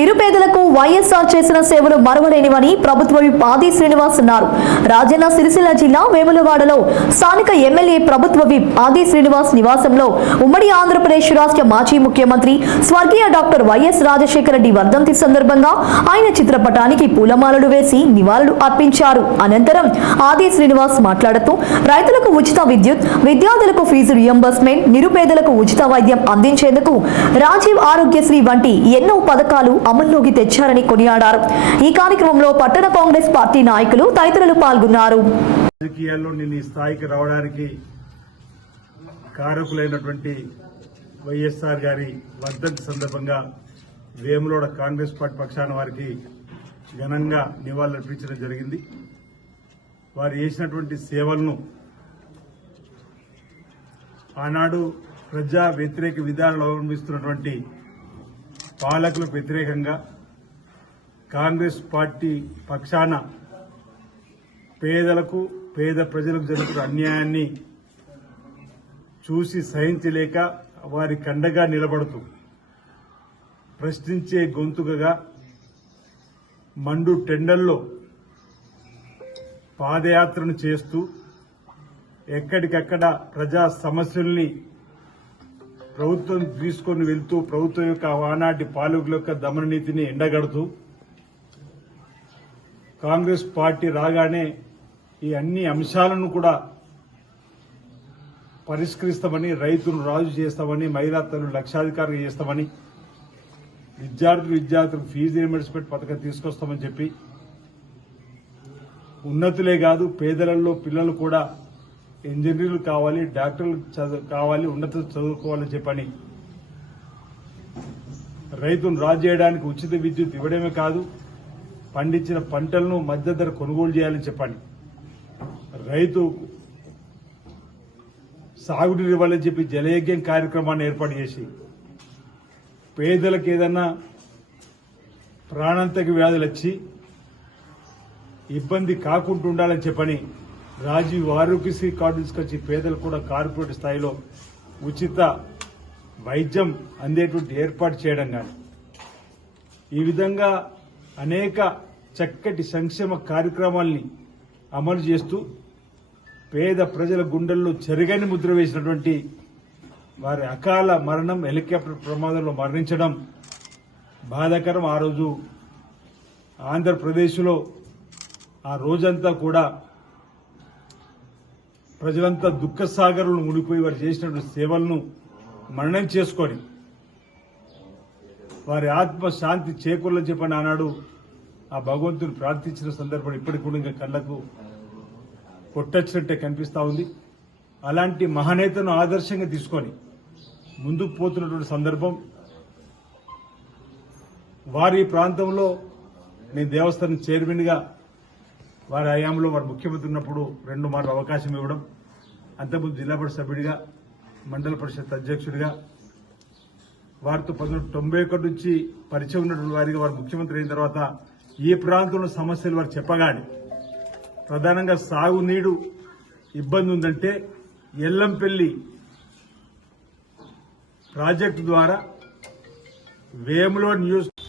నిరుపేదలకు వైఎస్ఆర్ చేసిన సేవలు మరవలేనివని ప్రభుత్వ విప్ ఆది శ్రీనివాస్ అన్నారు. రాజన్న సిరిసిల్ల జిల్లా వేములవాడలో స్థానిక ఎమ్మెల్యే ప్రభుత్వ విప్ ఆది శ్రీనివాస్ నివాసంలో ఉమ్మడి ఆంధ్రప్రదేశ్ రాష్ట్ర మాజీ ముఖ్యమంత్రి స్వర్గీయ డాక్టర్ వైఎస్ రాజశేఖర రెడ్డి వర్ధంతి సందర్భంగా ఆయన చిత్రపటానికి పూలమాలలు వేసి నివాళులు అర్పించారు. అనంతరం ఆది శ్రీనివాస్ మాట్లాడుతూ రైతులకు ఉచిత విద్యుత్ విద్యార్థులకు ఫీజు రియంబర్స్మెంట్ నిరుపేదలకు ఉచిత వైద్యం అందించేందుకు రాజీవ్ ఆరోగ్యశ్రీ వంటి ఎన్నో పథకాలు అమల్లోకి తెచ్చారని కొనియాడారు. ఈ కార్యక్రమంలో పట్టణ కాంగ్రెస్ పార్టీ నాయకులు తదితరులు పాల్గొన్నారు. రాజకీయాల్లో నేను ఈ స్థాయికి రావడానికి కారకులైనటువంటి వైఎస్ఆర్ గారి వర్ధంతి సందర్భంగా వేములోడ కాంగ్రెస్ పార్టీ పక్షాన వారికి ఘనంగా నివాళులర్పించడం జరిగింది. వారు చేసినటువంటి సేవలను ఆనాడు ప్రజా వ్యతిరేక విధానాలు అవలంబిస్తున్నటువంటి పాలకులకు వ్యతిరేకంగా కాంగ్రెస్ పార్టీ పక్షాన పేదలకు పేద ప్రజలకు జరుగుతున్న అన్యాయాన్ని చూసి సహించలేక వారి కండగా నిలబడుతూ ప్రశ్నించే గొంతుకగా మండు టెండల్లో పాదయాత్రను చేస్తూ ఎక్కడికక్కడ ప్రజా సమస్యల్ని ప్రభుత్వం తీసుకొని వెళ్తూ ప్రభుత్వం యొక్క ఆనాటి పాలకుల యొక్క దమన నీతిని ఎండగడుతూ కాంగ్రెస్ పార్టీ రాగానే ఈ అన్ని అంశాలను కూడా పరిష్కరిస్తామని రైతును రాజు చేస్తామని మహిళా తల్లు లక్షాధికారులు చేస్తామని విద్యార్థులు విద్యార్థులకు ఫీజు రియంబర్స్మెంట్ పథకం తీసుకొస్తామని చెప్పి. ఉన్నతులే కాదు పేదలలో పిల్లలు కూడా ఇంజనీర్లు కావాలి డాక్టర్లు చదువు కావాలి ఉన్నత చదువుకోవాలని చెప్పని రైతును రాజు చేయడానికి ఉచిత విద్యుత్ ఇవ్వడమే కాదు పండించిన పంటలను మధ్య ధర కొనుగోలు చేయాలని చెప్పండి రైతు సాగునీరు ఇవ్వాలని చెప్పి జలయజ్ఞం కార్యక్రమాన్ని ఏర్పాటు చేసి పేదలకు ఏదన్నా ప్రాణాంతక వ్యాధులు వచ్చి ఇబ్బంది కాకుండా ఉండాలని చెప్పని రాజీవ్ ఆరోగ్యశ్రీ కార్డు తీసుకొచ్చి పేదలకు కూడా కార్పొరేట్ స్థాయిలో ఉచిత వైద్యం అందేటువంటి ఏర్పాటు చేయడం కానీ ఈ విధంగా అనేక చక్కటి సంక్షేమ కార్యక్రమాల్ని అమలు చేస్తూ పేద ప్రజల గుండెల్లో చెరగని ముద్ర వేసినటువంటి వారి అకాల మరణం హెలికాప్టర్ ప్రమాదంలో మరణించడం బాధాకరం. ఆ రోజు ఆంధ్రప్రదేశ్లో ఆ రోజంతా కూడా ప్రజలంతా దుఃఖ సాగరంలో మునిగిపోయి వారు చేసినటువంటి సేవలను మరణం చేసుకొని వారి ఆత్మ శాంతి చేకూరలని చెప్పని ఆనాడు ఆ భగవంతుని ప్రార్థించిన సందర్భం ఇప్పటికి కూడా ఇంకా కళ్ళకు కొట్టొచ్చినట్టే కనిపిస్తూ ఉంది. అలాంటి మహానేతను ఆదర్శంగా తీసుకొని ముందుకు పోతున్నటువంటి సందర్భం. వారి ప్రాంతంలో నేను దేవస్థానం చైర్మన్గా వారి హయాంలో వారు ముఖ్యమంత్రి ఉన్నప్పుడు రెండు మార్లు అవకాశం ఇవ్వడం అంతకుముందు జిల్లా పరిషత్ సభ్యుడిగా మండల పరిషత్ అధ్యక్షుడిగా వారితో పంతొమ్మిది తొంభై ఒకటి నుంచి పరిచయం ఉన్నటువంటి వారిగా వారు ముఖ్యమంత్రి అయిన తర్వాత ఈ ప్రాంతంలో సమస్యలు వారు చెప్పగాని ప్రధానంగా సాగునీరు ఇబ్బంది ఉందంటే ఎల్లంపల్లి ప్రాజెక్టు ద్వారా వేములో నియోజక